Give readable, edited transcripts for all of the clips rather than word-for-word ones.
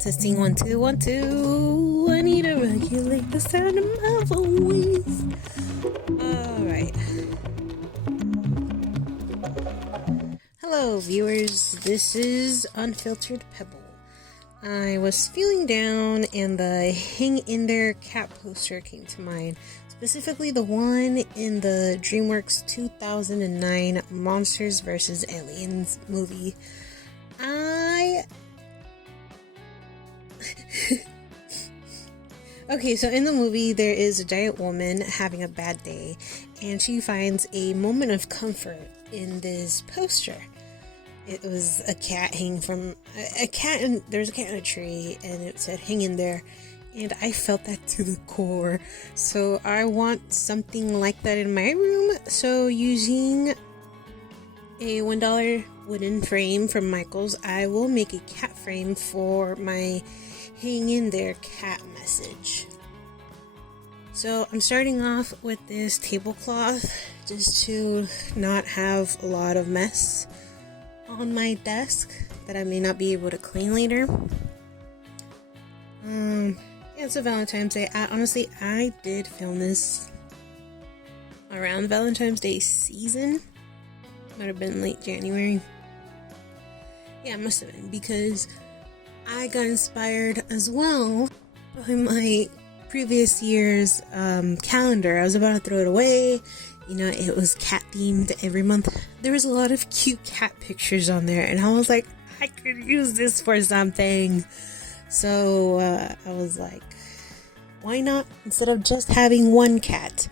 Testing 1 2 1 2. I need to regulate the sound of my voice. Alright. Hello, viewers. This is Unfiltered Pebble. I was feeling down and the Hang In There cat poster came to mind. Specifically the one in the Dreamworks 2009 Monsters vs. Aliens movie. Okay, so in the movie there is a giant woman having a bad day and she finds a moment of comfort in this poster. It was a cat hanging from a cat, and there's a cat in a tree and it said hang in there, and I felt that to the core. So I want something like that in my room. So using a $1 wooden frame from Michael's, I will make a cat frame for my hang in there cat message. So I'm starting off with this tablecloth just to not have a lot of mess on my desk that I may not be able to clean later. It's a Valentine's Day. I did film this around Valentine's Day season. Might have been late January. Yeah, it must have been, because I got inspired as well by my previous year's calendar. I was about to throw it away. You know, it was cat themed every month. There was a lot of cute cat pictures on there, and I was like, I could use this for something. So I was like, why not, instead of just having one cat,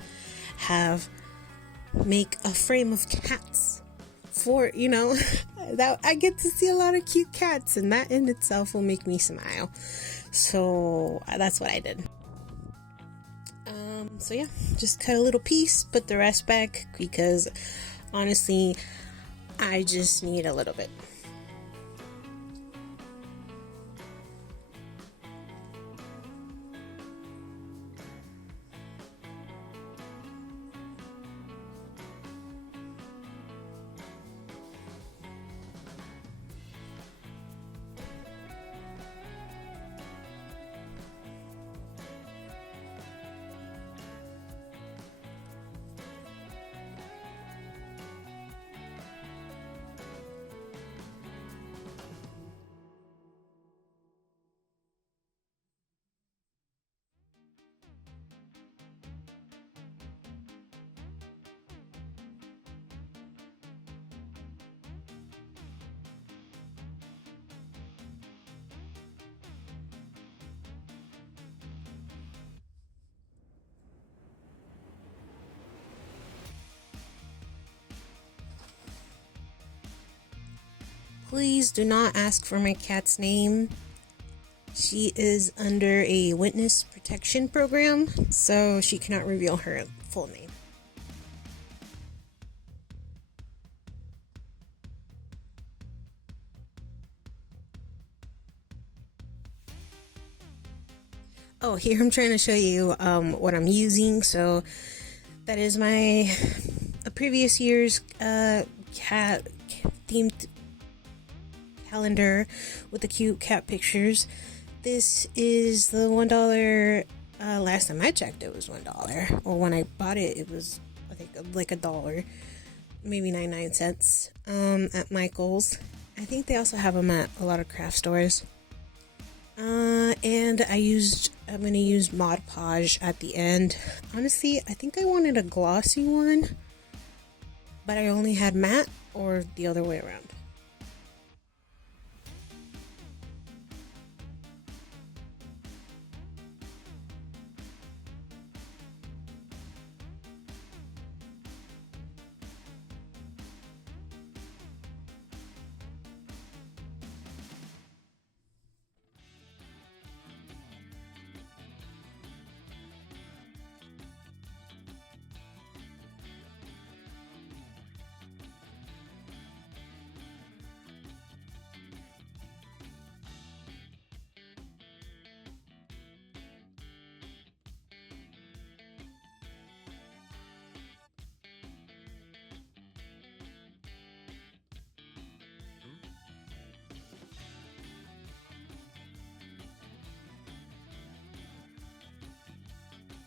make a frame of cats for, that I get to see a lot of cute cats, and that in itself will make me smile. So that's what I did. So yeah, just cut a little piece, put the rest back, because honestly, I just need a little bit. Please do not ask for my cat's name. She is under a witness protection program, so she cannot reveal her full name. Oh, here I'm trying to show you what I'm using. So that is a previous year's cat themed calendar with the cute cat pictures. This is the $1. Last time I checked, it was $1. Or when I bought it, it was, I think, like $1, maybe 99 cents. At Michael's. I think they also have them at a lot of craft stores. And I'm gonna use Mod Podge at the end. Honestly, I think I wanted a glossy one, but I only had matte, or the other way around.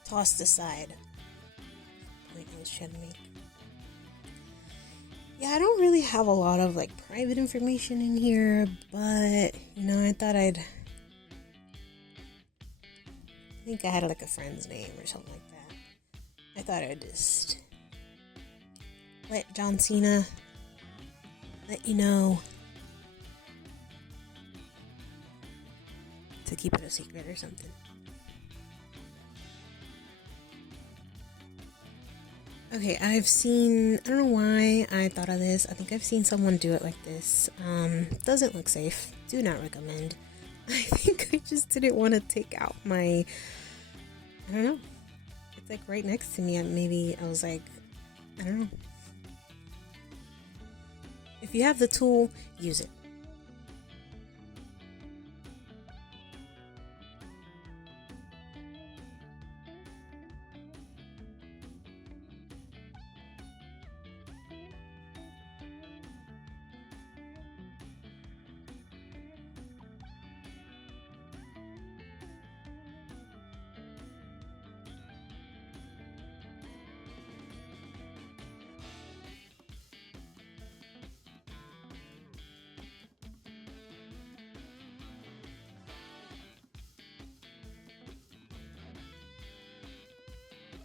tossed aside. Point I was trying to make. Yeah, I don't really have a lot of like private information in here, but I think I had like a friend's name or something like that. I thought I'd just let John Cena let you know to keep it a secret or something. Okay, I don't know why I thought of this. I think I've seen someone do it like this. Doesn't look safe. Do not recommend. I think I just didn't want to take out I don't know. It's like right next to me. Maybe I was like, I don't know. If you have the tool, use it.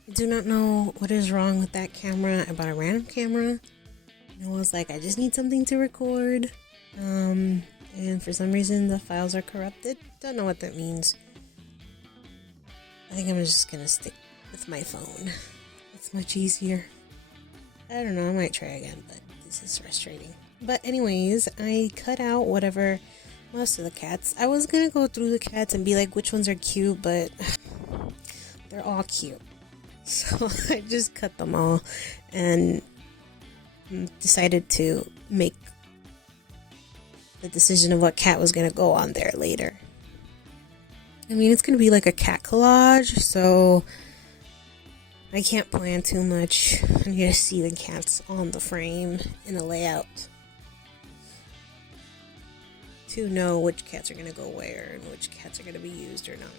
I do not know what is wrong with that camera. I bought a random camera. And I was like, I just need something to record. And for some reason the files are corrupted. Don't know what that means. I think I'm just gonna stick with my phone. It's much easier. I don't know, I might try again, but this is frustrating. But anyways, I cut out most of the cats. I was gonna go through the cats and be like, which ones are cute, but they're all cute. So I just cut them all and decided to make the decision of what cat was going to go on there later. I mean, it's going to be like a cat collage, so I can't plan too much. I need to see the cats on the frame in a layout to know which cats are going to go where and which cats are going to be used or not.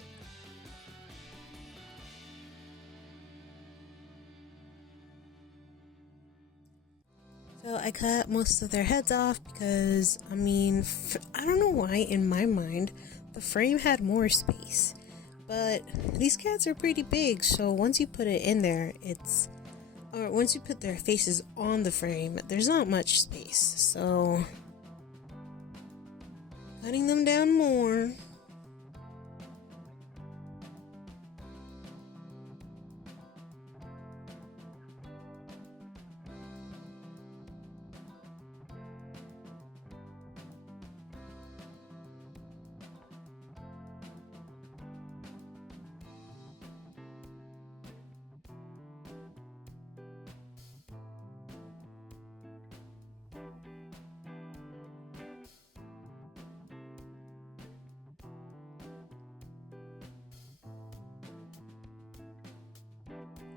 So I cut most of their heads off because, I don't know why in my mind the frame had more space. But these cats are pretty big, so once you put it in there, once you put their faces on the frame, there's not much space. So cutting them down more.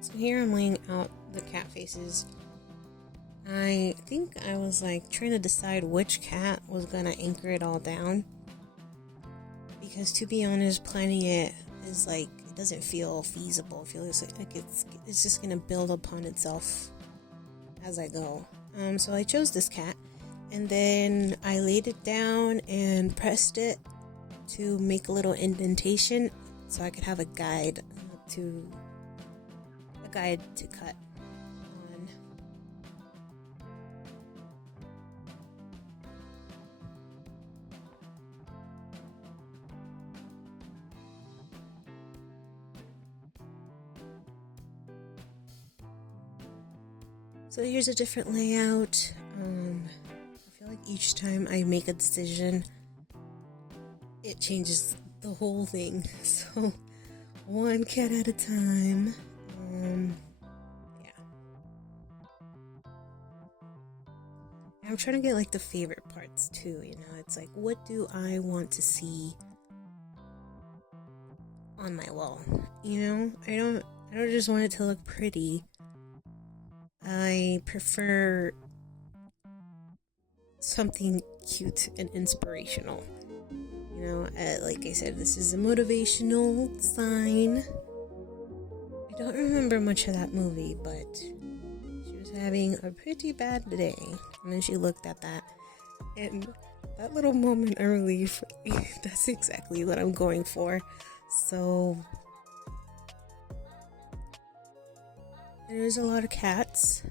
So here I'm laying out the cat faces. I think I was like trying to decide which cat was gonna anchor it all down. Because to be honest, planning it is like, it doesn't feel feasible. It feels like it's just gonna build upon itself as I go. So I chose this cat, and then I laid it down and pressed it to make a little indentation so I could have a guide to cut on. So here's a different layout. I feel like each time I make a decision, it changes the whole thing. So one cat at a time. Yeah. I'm trying to get like the favorite parts too, it's like, what do I want to see on my wall? I don't just want it to look pretty. I prefer something cute and inspirational. Like I said, this is a motivational sign. I don't remember much of that movie, but she was having a pretty bad day. And then she looked at that, and that little moment of relief, that's exactly what I'm going for. So, there's a lot of cats.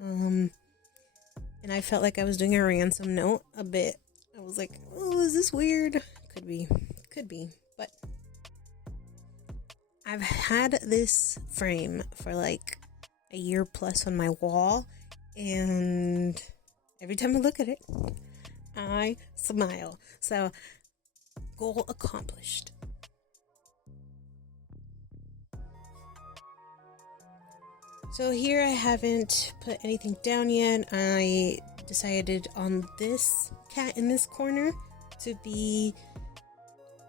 And I felt like I was doing a ransom note a bit. I was like, oh, is this weird? Could be, but I've had this frame for like a year plus on my wall, and every time I look at it, I smile. So, goal accomplished. So here I haven't put anything down yet. I decided on this cat in this corner to be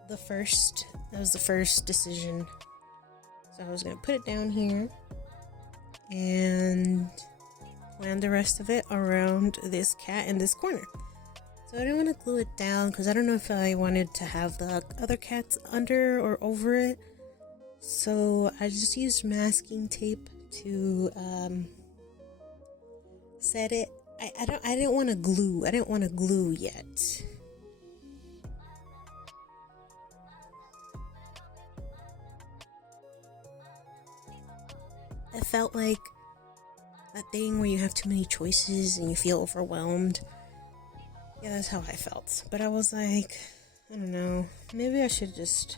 the first. That was the first decision. So I was going to put it down here and plan the rest of it around this cat in this corner. So I didn't want to glue it down because I don't know if I wanted to have the other cats under or over it. So I just used masking tape to set it. I didn't want to glue. I didn't want to glue yet. I felt like that thing where you have too many choices and you feel overwhelmed. Yeah, that's how I felt. But I was like, I don't know, maybe I should just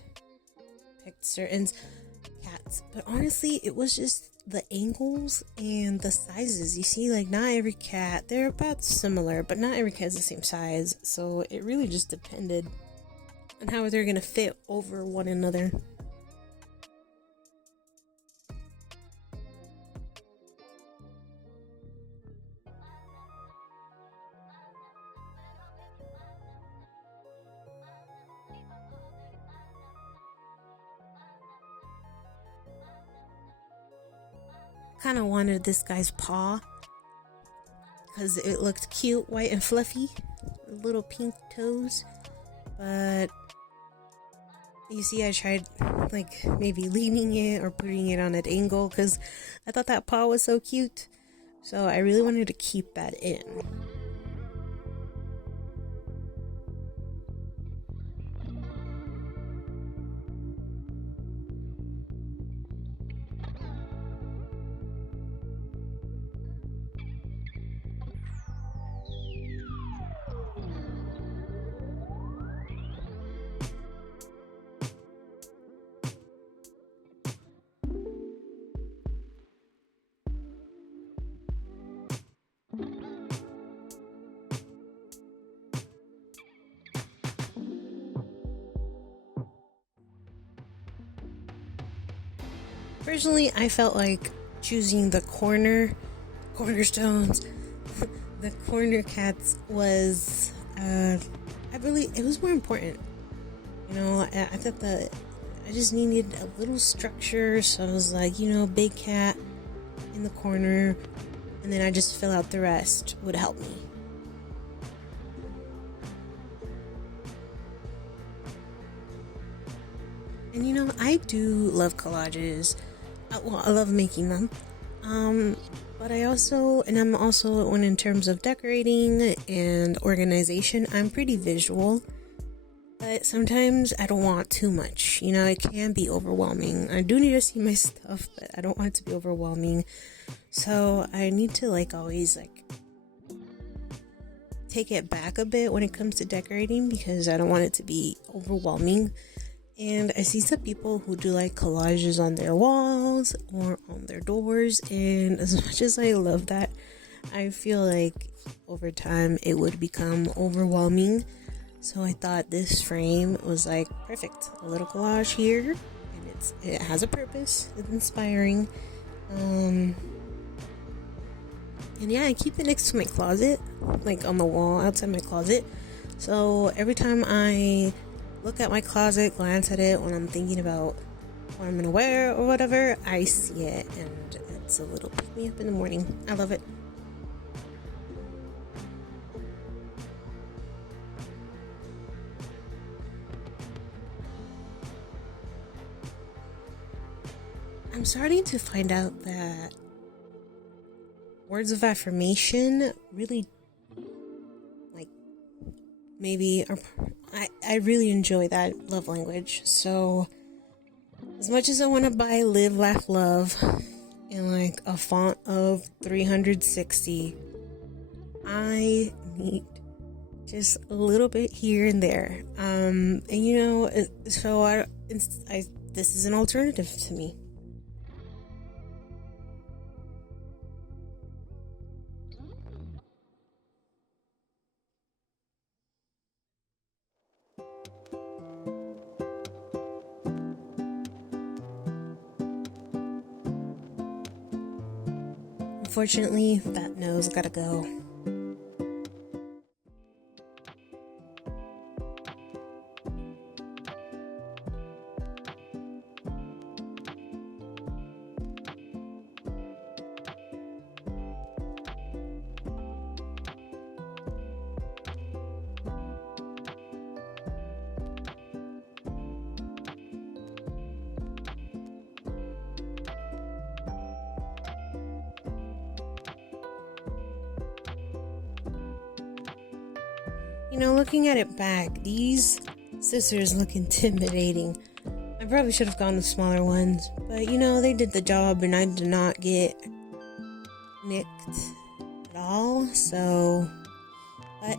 pick certain cats. But honestly, it was just the angles and the sizes. You see, like, not every cat, they're about similar, but not every cat's the same size. So it really just depended on how they're gonna fit over one another. Kind of wanted this guy's paw because it looked cute, white and fluffy, little pink toes. But you see, I tried like maybe leaning it or putting it on an angle because I thought that paw was so cute. So I really wanted to keep that in. Personally, I felt like choosing the cornerstones, the corner cats was, I believe it was more important. You know, I thought that I just needed a little structure, so I was like, big cat in the corner, and then I just fill out the rest would help me. And I do love collages. I love making them. But I'm also, when in terms of decorating and organization, I'm pretty visual. But sometimes I don't want too much. It can be overwhelming. I do need to see my stuff, but I don't want it to be overwhelming. So I need to always take it back a bit when it comes to decorating because I don't want it to be overwhelming. And I see some people who do collages on their walls or on their doors, and as much as I love that, I feel like over time it would become overwhelming. So I thought this frame was perfect. A little collage here, and it has a purpose. It's inspiring. And yeah, I keep it next to my closet, on the wall outside my closet. So every time I look at my closet, glance at it when I'm thinking about what I'm gonna wear or whatever, I see it, and it's a little pick me up in the morning. I love it. I'm starting to find out that words of affirmation really, like, maybe I really enjoy that love language. So as much as I want to buy Live.Laugh.Love in like a font of 360, I need just a little bit here and there. And you know, so this is an alternative to me. Unfortunately, that nose gotta go. You know, looking at it back, these scissors look intimidating. I probably should have gone with smaller ones, but you know, they did the job and I did not get nicked at all, so, but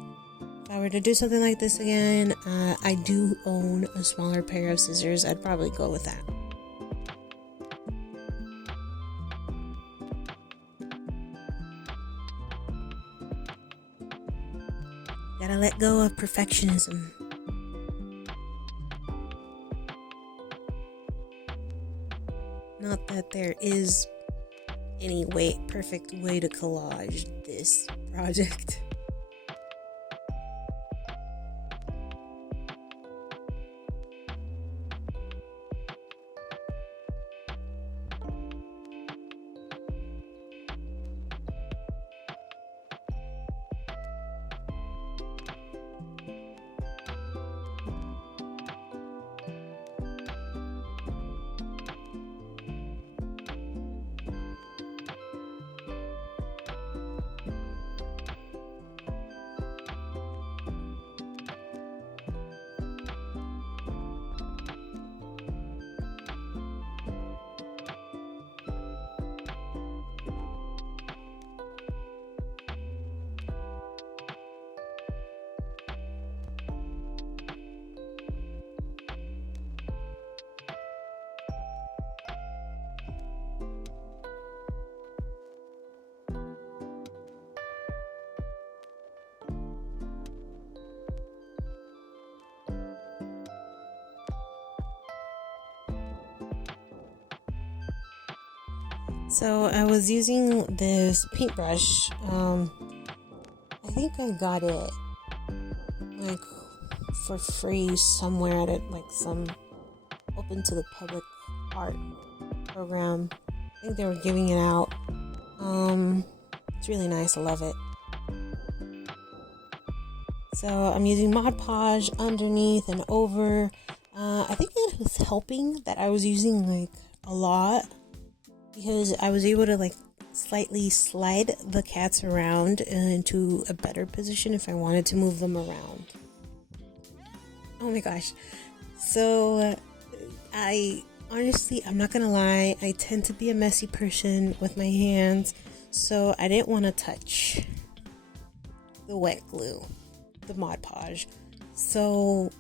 if I were to do something like this again, I do own a smaller pair of scissors. I'd probably go with that. Gotta let go of perfectionism. Not that there is any perfect way to collage this project. So I was using this paintbrush. I think I got it like for free somewhere at it, like some open to the public art program. I think they were giving it out. It's really nice. I love it. So I'm using Mod Podge underneath and over. I think it was helping that I was using like a lot, because I was able to like slightly slide the cats around into a better position if I wanted to move them around. Oh my gosh. So I'm not gonna lie, I tend to be a messy person with my hands, so I didn't want to touch the wet glue, the Mod Podge. So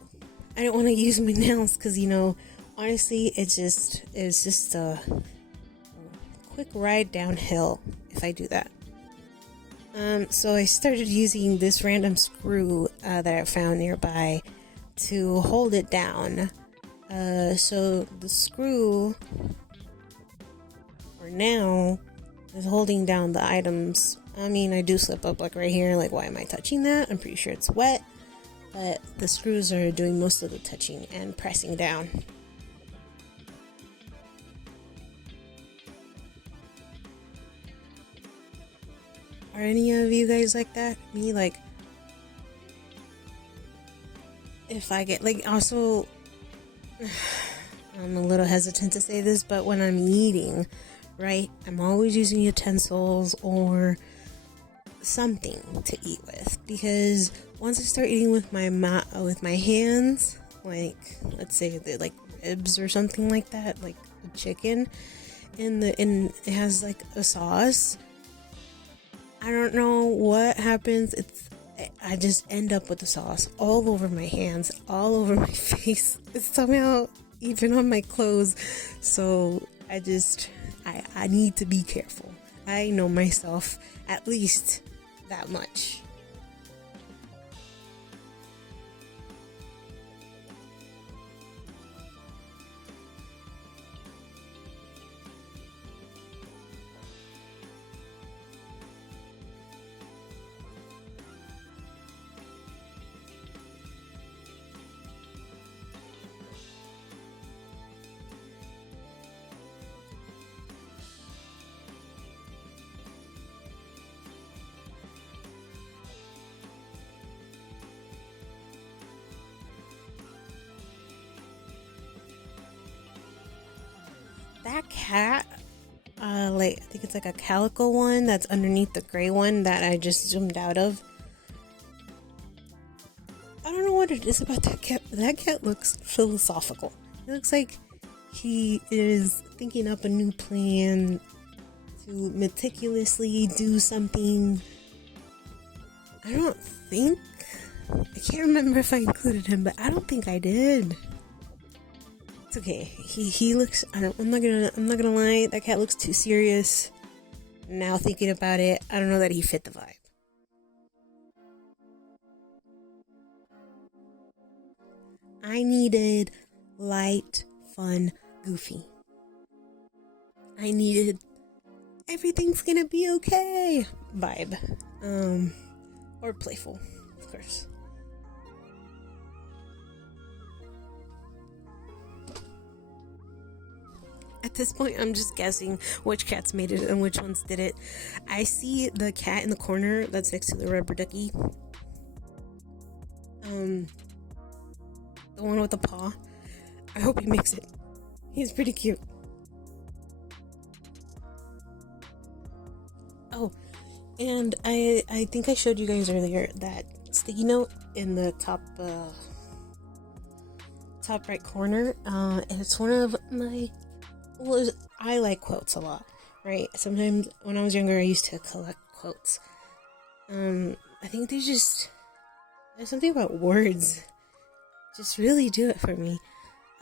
I didn't want to use my nails because, you know, honestly, it's just a quick ride downhill if I do that. So I started using this random screw that I found nearby to hold it down. So the screw for now is holding down the items. I mean, I do slip up like right here, like why am I touching that? I'm pretty sure it's wet, but the screws are doing most of the touching and pressing down. Are any of you guys like that? Me, like, if I get, like, also, I'm a little hesitant to say this, but when I'm eating, right, I'm always using utensils or something to eat with, because once I start eating with my hands, like let's say like ribs or something like that, like a chicken, and it has like a sauce, I don't know what happens. I just end up with the sauce all over my hands, all over my face. It's somehow even on my clothes. So I need to be careful. I know myself at least that much. That cat, like I think it's like a calico one that's underneath the gray one that I just zoomed out of. I don't know what it is about that cat. That cat looks philosophical. It looks like he is thinking up a new plan to meticulously do something. I can't remember if I included him, but I don't think I did. It's okay. He looks. I'm not gonna lie. That cat looks too serious. Now thinking about it, I don't know that he fit the vibe. I needed light, fun, goofy. I needed everything's gonna be okay vibe. Or playful, of course. At this point, I'm just guessing which cats made it and which ones did it. I see the cat in the corner that's next to the rubber ducky. The one with the paw. I hope he makes it. He's pretty cute. Oh, and I think I showed you guys earlier that sticky note in the top right corner. And it's one of my... Well, I like quotes a lot, right? Sometimes when I was younger, I used to collect quotes. I think there's something about words just really do it for me.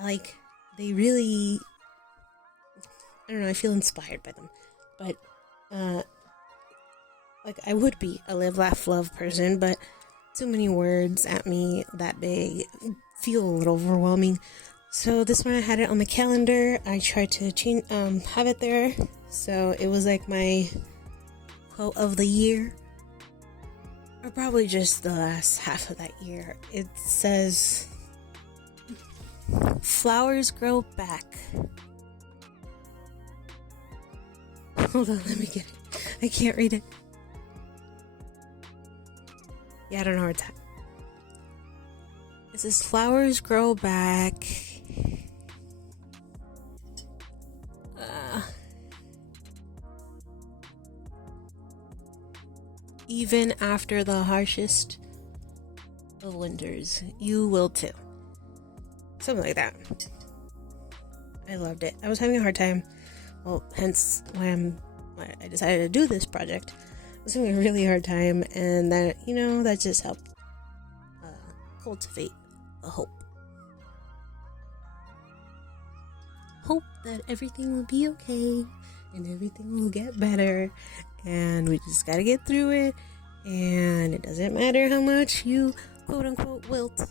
Like, they really, I don't know, I feel inspired by them. But, like, I would be a Live.Laugh.Love person, but too many words at me that big feel a little overwhelming. So this one I had it on the calendar. I tried to have it there. So it was like my quote of the year. Or probably just the last half of that year. It says, flowers grow back. Hold on, let me get it. I can't read it. Yeah, I don't know where it's at. It says, flowers grow back. Even after the harshest of winters, you will too. Something like that. I loved it. I was having a hard time. Well, hence why I decided to do this project. I was having a really hard time, and that just helped cultivate a hope. Hope that everything will be okay and everything will get better, and we just gotta get through it, and it doesn't matter how much you quote unquote wilt.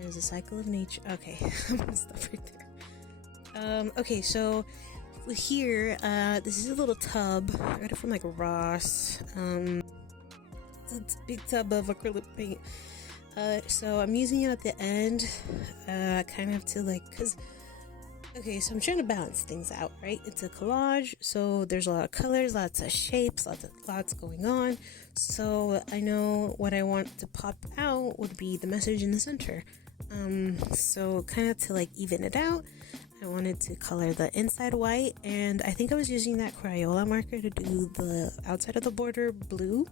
There's a cycle of nature. Okay, I'm gonna stop right there. Okay, so here, this is a little tub. I got it from like Ross. It's a big tub of acrylic paint. So I'm using it at the end, kind of to like, okay, so I'm trying to balance things out, right? It's a collage, so there's a lot of colors, lots of shapes, lots going on. So I know what I want to pop out would be the message in the center. So kind of to like even it out, I wanted to color the inside white, and I think I was using that Crayola marker to do the outside of the border blue.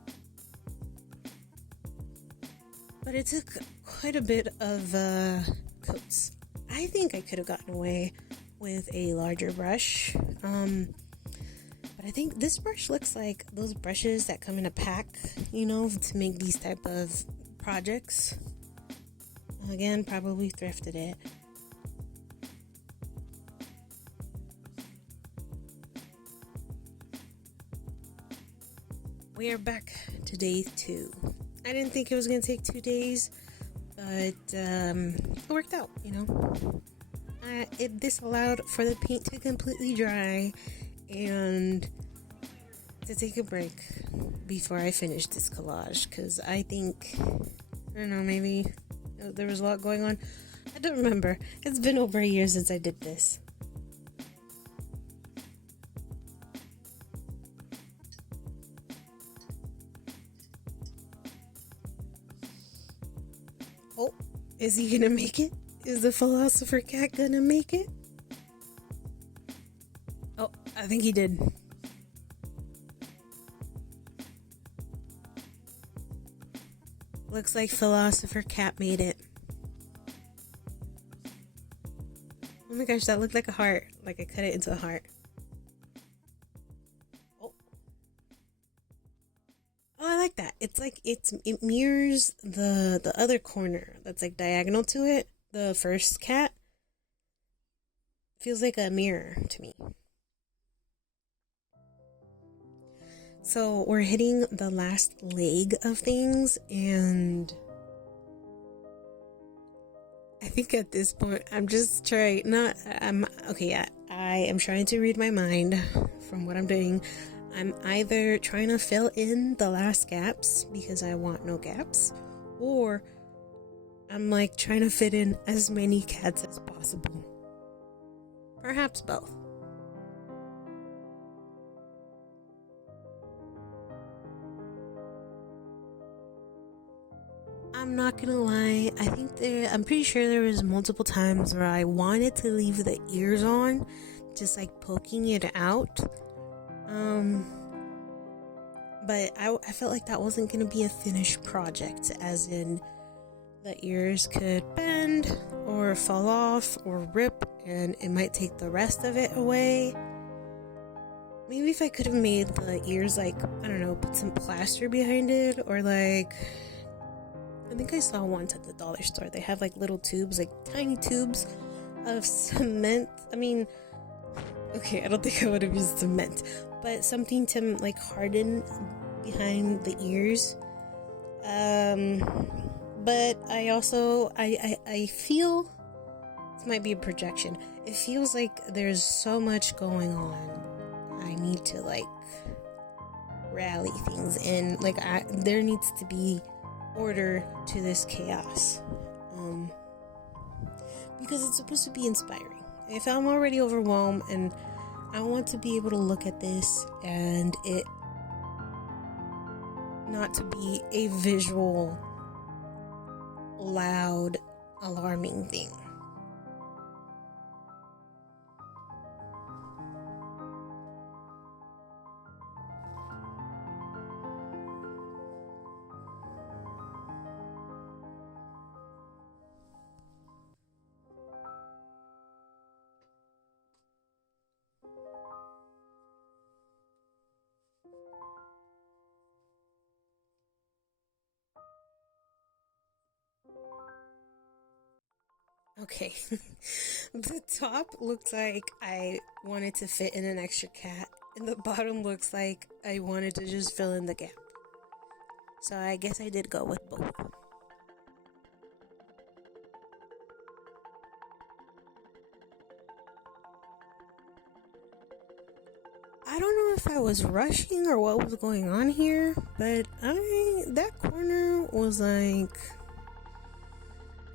But it took quite a bit of coats. I think I could have gotten away with a larger brush. But I think this brush looks like those brushes that come in a pack, you know, to make these type of projects. Again, probably thrifted it. We are back to day 2. I didn't think it was going to take 2 days, but it worked out, you know. This allowed for the paint to completely dry and to take a break before I finish this collage, because I think, I don't know, maybe there was a lot going on. I don't remember. It's been over a year since I did this. Oh, is he gonna make it? Is the philosopher cat gonna make it? Oh, I think he did. Looks like philosopher cat made it. Oh my gosh, that looked like a heart. Like I cut it into a heart. Oh. Oh, I like that. It's like it mirrors the other corner that's like diagonal to it. The first cat feels like a mirror to me. So we're hitting the last leg of things, and I think at this point I'm just trying I am trying to read my mind from what I'm doing. I'm either trying to fill in the last gaps because I want no gaps, or I'm like trying to fit in as many cats as possible. Perhaps both. I'm not gonna lie, I'm pretty sure there was multiple times where I wanted to leave the ears on, just like poking it out. But I felt like that wasn't gonna be a finished project, as in the ears could bend or fall off or rip, and it might take the rest of it away. Maybe if I could have made the ears, like, I don't know, put some plaster behind it, or like, I think I saw once at the dollar store, they have like little tubes, like tiny tubes of cement. I mean, okay, I don't think I would have used cement, but something to like harden behind the ears. But I also, I feel, this might be a projection, it feels like there's so much going on. I need to like rally things in, like there needs to be order to this chaos, because it's supposed to be inspiring. If I'm already overwhelmed and I want to be able to look at this and it not to be a visual, loud, alarming thing. Okay, the top looks like I wanted to fit in an extra cat, and the bottom looks like I wanted to just fill in the gap. So I guess I did go with both. I don't know if I was rushing or what was going on here, but that corner was like,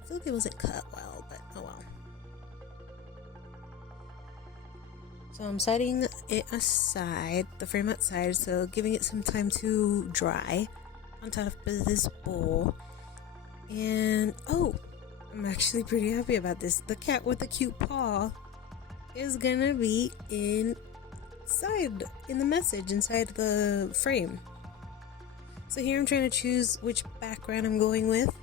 I feel like it wasn't cut well, but oh well. So I'm setting it aside, the frame outside, so giving it some time to dry on top of this bowl. And oh, I'm actually pretty happy about this. The cat with the cute paw is gonna be inside, in the message, inside the frame. So here I'm trying to choose which background I'm going with.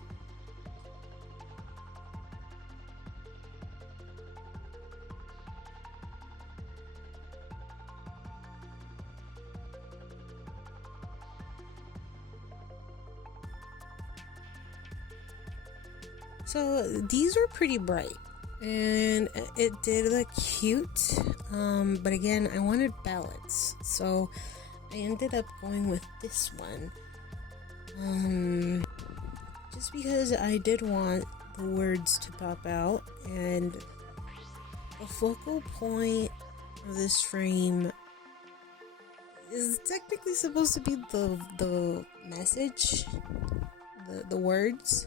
So these were pretty bright and it did look cute, but again, I wanted balance, so I ended up going with this one, just because I did want the words to pop out, and the focal point of this frame is technically supposed to be the message, the words.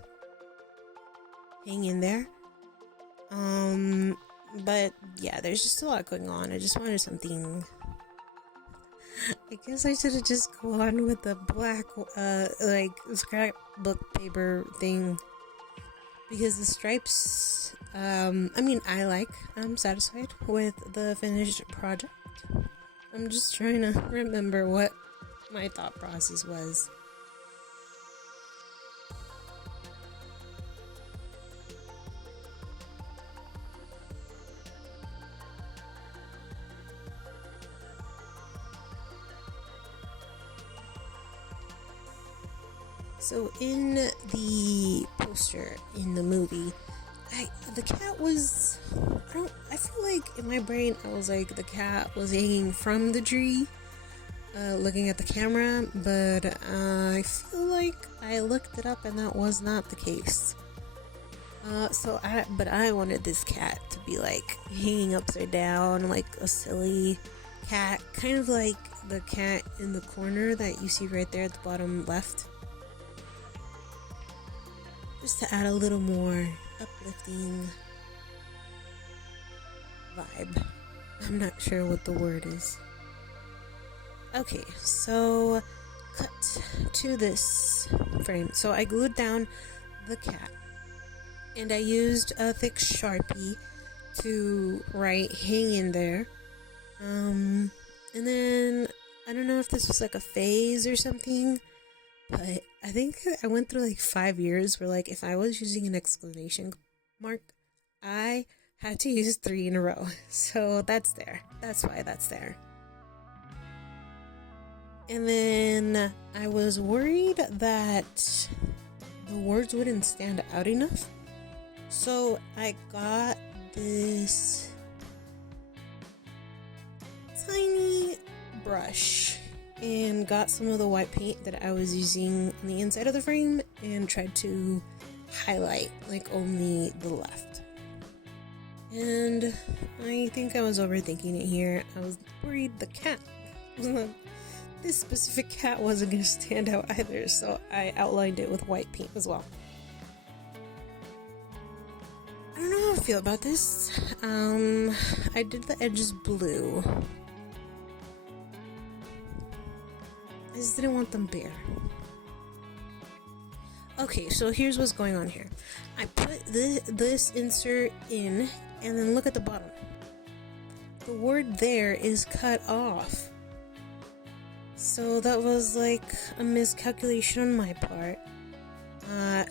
Hang in there. But yeah, there's just a lot going on. I just wanted something. I guess I should have just gone with the black, like scrapbook paper thing, because the stripes. I mean, I'm satisfied with the finished project. I'm just trying to remember what my thought process was. So in the poster in the movie, the cat was, I feel like in my brain I was like the cat was hanging from the tree, looking at the camera, but I feel like I looked it up and that was not the case. But I wanted this cat to be like hanging upside down, like a silly cat, kind of like the cat in the corner that you see right there at the bottom left. Just to add a little more uplifting vibe. I'm not sure what the word is. Okay, so cut to this frame. So I glued down the cat, and I used a thick Sharpie to write "hang in there." And then I don't know if this was like a phase or something, but I think I went through like 5 years where, like, if I was using an exclamation mark, I had to use 3 in a row. So that's there. That's why that's there. And then I was worried that the words wouldn't stand out enough. So I got this tiny brush and got some of the white paint that I was using on the inside of the frame and tried to highlight like only the left. And I think I was overthinking it here. I was worried the cat, this specific cat, wasn't going to stand out either, so I outlined it with white paint as well. I don't know how I feel about this. I did the edges blue. I just didn't want them bare. Okay, so here's what's going on here. I put this insert in, and then look at the bottom. The word there is cut off. So that was like a miscalculation on my part.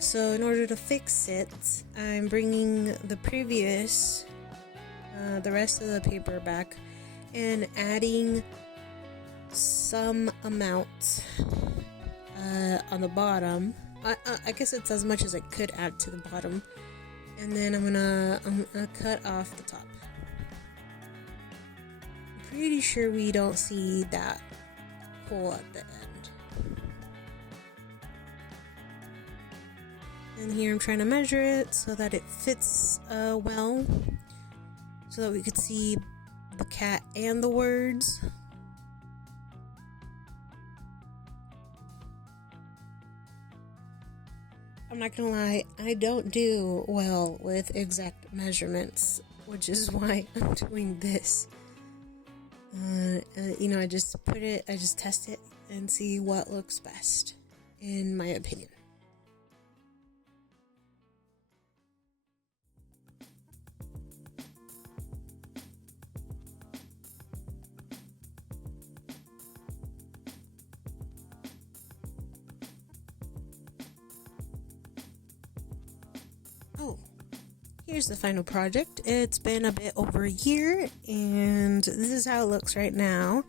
So in order to fix it, I'm bringing the previous, the rest of the paper back, and adding some amount on the bottom. I guess it's as much as I could add to the bottom, and then I'm gonna cut off the top. I'm pretty sure we don't see that hole at the end. And here I'm trying to measure it so that it fits well, so that we could see the cat and the words. I'm not gonna lie, I don't do well with exact measurements, which is why I'm doing this. I just test it and see what looks best, in my opinion. here's the final project. It's been a bit over a year, and this is how it looks right now.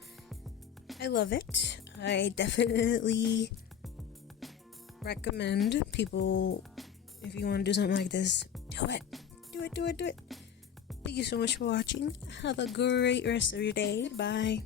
I love it. I definitely recommend people, if you want to do something like this, do it. Do it. Thank you so much for watching. Have a great rest of your day. Bye.